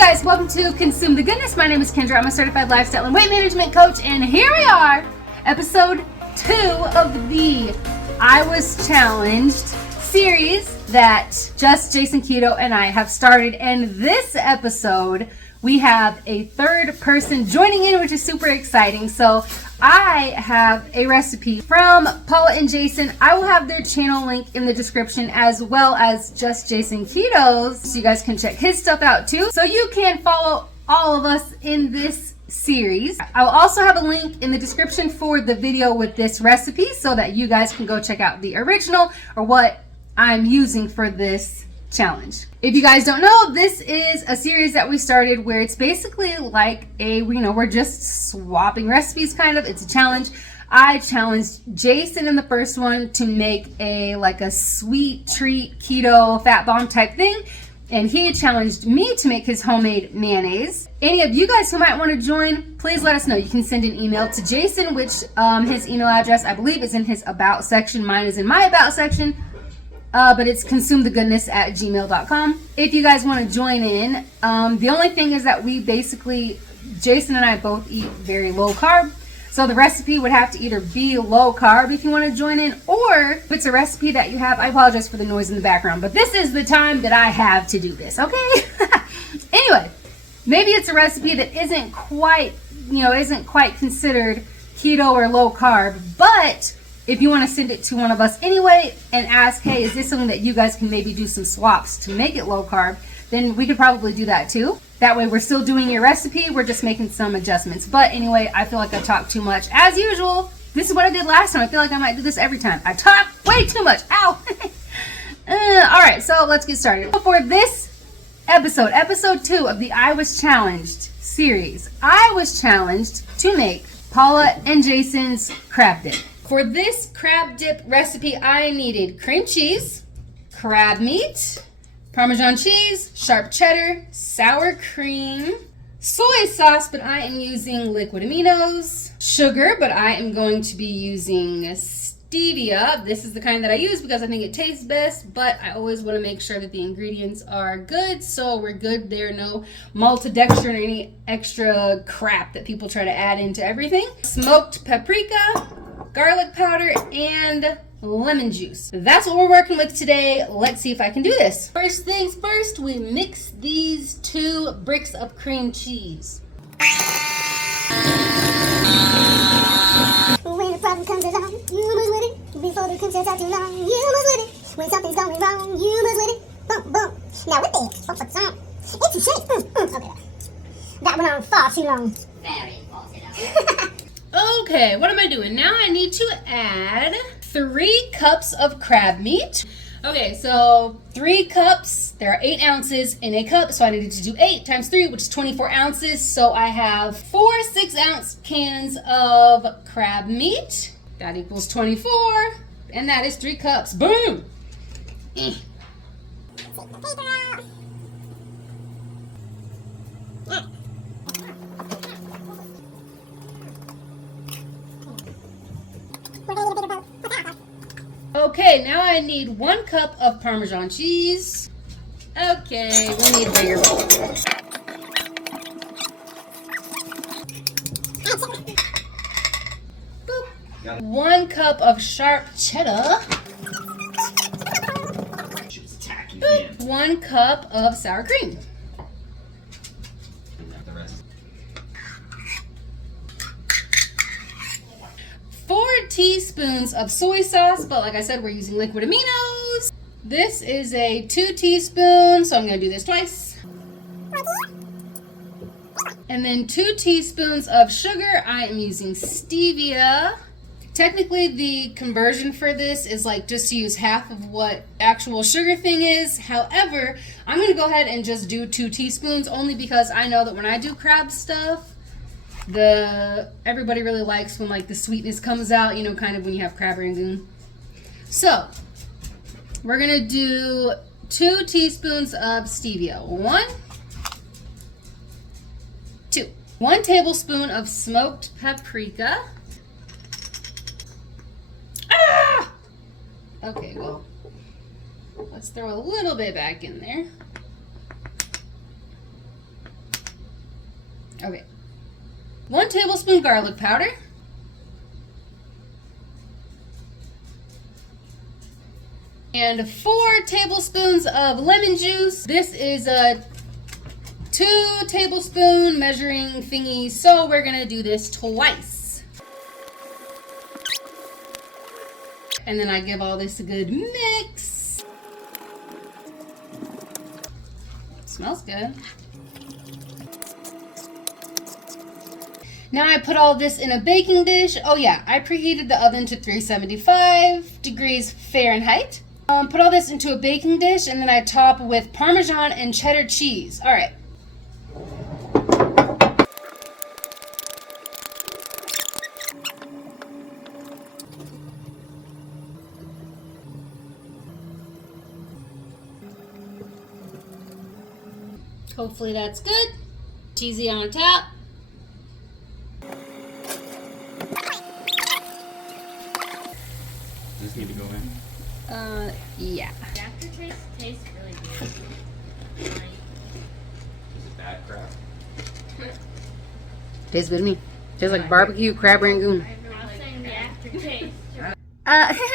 guys, welcome to Consume the Goodness. My name is Kendra. I'm a certified lifestyle and weight management coach, and here we are, episode 2 of the I Was Challenged series that just Jason Keto and I have started. And this episode, we have a third person joining in, which is super exciting. So I have a recipe from Paula and Jason. I will have their channel link in the description, as well as just Jason Keto's, so you guys can check his stuff out too. So you can follow all of us in this series. I will also have a link in the description for the video with this recipe so that you guys can go check out the original or what I'm using for this challenge. If you guys don't know, this is a series that we started where it's basically like we're just swapping recipes kind of. It's a challenge. I challenged Jason in the first one to make a sweet treat keto fat bomb type thing, and he challenged me to make his homemade mayonnaise. Any of you guys who might want to join, please let us know. You can send an email to Jason, which his email address I believe is in his about section. Mine is in my about section. But it's consumethegoodness@gmail.com. If you guys want to join in, the only thing is that Jason and I both eat very low carb. So the recipe would have to either be low carb if you want to join in, or if it's a recipe that you have, I apologize for the noise in the background, but this is the time that I have to do this, okay? Anyway, maybe it's a recipe that isn't quite considered keto or low carb, but if you want to send it to one of us anyway and ask, hey, is this something that you guys can maybe do some swaps to make it low carb, then we could probably do that too. That way we're still doing your recipe, we're just making some adjustments. But anyway, I feel like I talked too much. As usual, this is what I did last time. I feel like I might do this every time. I talk way too much. Ow! Alright, so let's get started. For this episode 2 of the I Was Challenged series, I was challenged to make Paula and Jason's crab dip. For this crab dip recipe, I needed cream cheese, crab meat, Parmesan cheese, sharp cheddar, sour cream, soy sauce, but I am using liquid aminos, sugar, but I am going to be using stevia. This is the kind that I use because I think it tastes best, but I always want to make sure that the ingredients are good, so we're good there. No maltodextrin or any extra crap that people try to add into everything. Smoked paprika, garlic powder, and lemon juice. That's what we're working with today. Let's see if I can do this. First things first, we mix these 2 bricks of cream cheese. When a problem comes along, you must with it. Before the cream sets out too long, you must with it. When something's going wrong, you must with it. Boom, boom. Now with it. It's a shake. Okay. That went on far too long. Very important. Okay, what am I doing? Now I need to add 3 cups of crab meat. Okay, so 3 cups, there are 8 ounces in a cup, so I needed to do 8 times 3, which is 24 ounces. So I have 4 6-ounce cans of crab meat. That equals 24, and that is 3 cups. Boom! Okay, now I need 1 cup of Parmesan cheese. Okay, we need a bigger bowl. Boop. 1 cup of sharp cheddar. Boop. 1 cup of sour cream. 4 teaspoons of soy sauce, but like I said, we're using liquid aminos. This is a 2 teaspoons, so I'm going to do this twice. And then 2 teaspoons of sugar. I am using stevia. Technically, the conversion for this is just to use half of what actual sugar thing is. However, I'm going to go ahead and just do 2 teaspoons only because I know that when I do crab stuff, everybody really likes when the sweetness comes out, kind of when you have crab rangoon. So we're gonna do 2 teaspoons of stevia. 1, 2. 1 tablespoon of smoked paprika. Ah! Okay, well, let's throw a little bit back in there. Okay. 1 tablespoon garlic powder. And 4 tablespoons of lemon juice. This is a 2 tablespoon measuring thingy, so we're gonna do this twice. And then I give all this a good mix. Smells good. Now I put all this in a baking dish. Oh yeah, I preheated the oven to 375 degrees Fahrenheit. Put all this into a baking dish, and then I top with Parmesan and cheddar cheese. All right. Hopefully that's good. Cheesy on top. Does this need to go in? Yeah. The aftertaste tastes really good. Is it bad crab? Tastes good to me. Tastes like barbecue crab rangoon. I'm saying the aftertaste.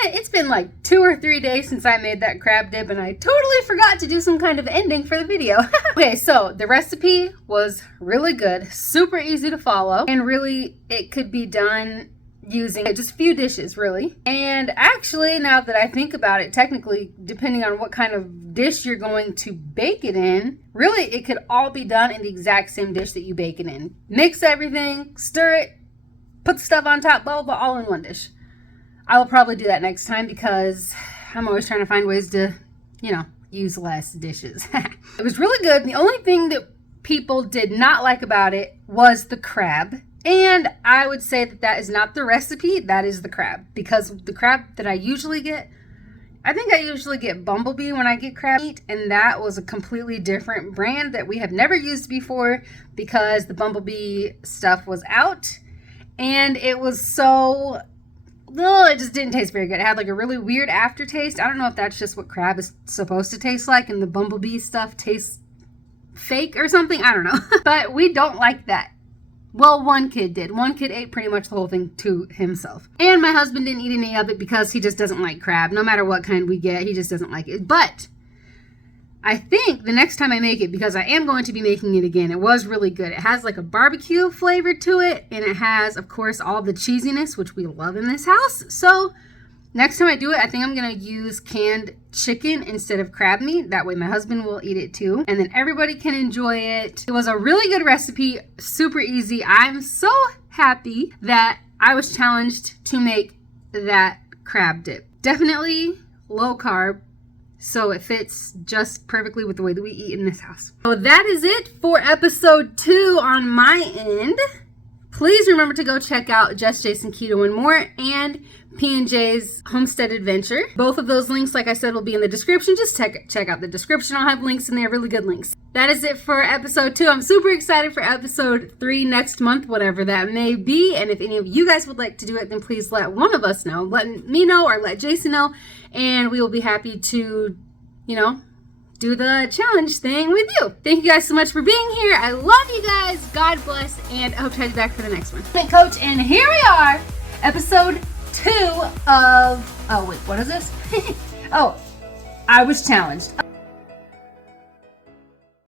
It's been like 2 or 3 days since I made that crab dip, and I totally forgot to do some kind of ending for the video. Okay, so the recipe was really good, super easy to follow, and really it could be done using just a few dishes, really. And actually, now that I think about it, technically, depending on what kind of dish you're going to bake it in, really it could all be done in the exact same dish that you bake it in. Mix everything, stir it, put the stuff on top, blah, blah, blah, all in one dish. I will probably do that next time because I'm always trying to find ways to, use less dishes. It was really good. The only thing that people did not like about it was the crab. And I would say that that is not the recipe, that is the crab. Because the crab that I usually get, I think I usually get Bumblebee when I get crab meat. And that was a completely different brand that we have never used before because the Bumblebee stuff was out. And it was so... Well, it just didn't taste very good. It had like a really weird aftertaste. I don't know if that's just what crab is supposed to taste like and the Bumblebee stuff tastes fake or something. I don't know. But we don't like that. Well, one kid did. One kid ate pretty much the whole thing to himself. And my husband didn't eat any of it because he just doesn't like crab. No matter what kind we get, he just doesn't like it. But I think the next time I make it, because I am going to be making it again, it was really good. It has like a barbecue flavor to it, and it has, of course, all the cheesiness, which we love in this house. So next time I do it, I think I'm going to use canned chicken instead of crab meat. That way my husband will eat it too, and then everybody can enjoy it. It was a really good recipe, super easy. I'm so happy that I was challenged to make that crab dip. Definitely low carb, so it fits just perfectly with the way that we eat in this house. So that is it for episode 2 on my end. Please remember to go check out Just Jason Keto and More and P&J's Homestead Adventure. Both of those links, like I said, will be in the description. Just check out the description. I'll have links in there, really good links. That is it for episode 2. I'm super excited for episode 3 next month, whatever that may be. And if any of you guys would like to do it, then please let one of us know. Let me know or let Jason know. And we will be happy to, do the challenge thing with you. Thank you guys so much for being here. I love you guys. God bless. And I hope to have you back for the next one. Coach, and here we are, episode 2 of, oh wait, what is this? Oh, I was challenged.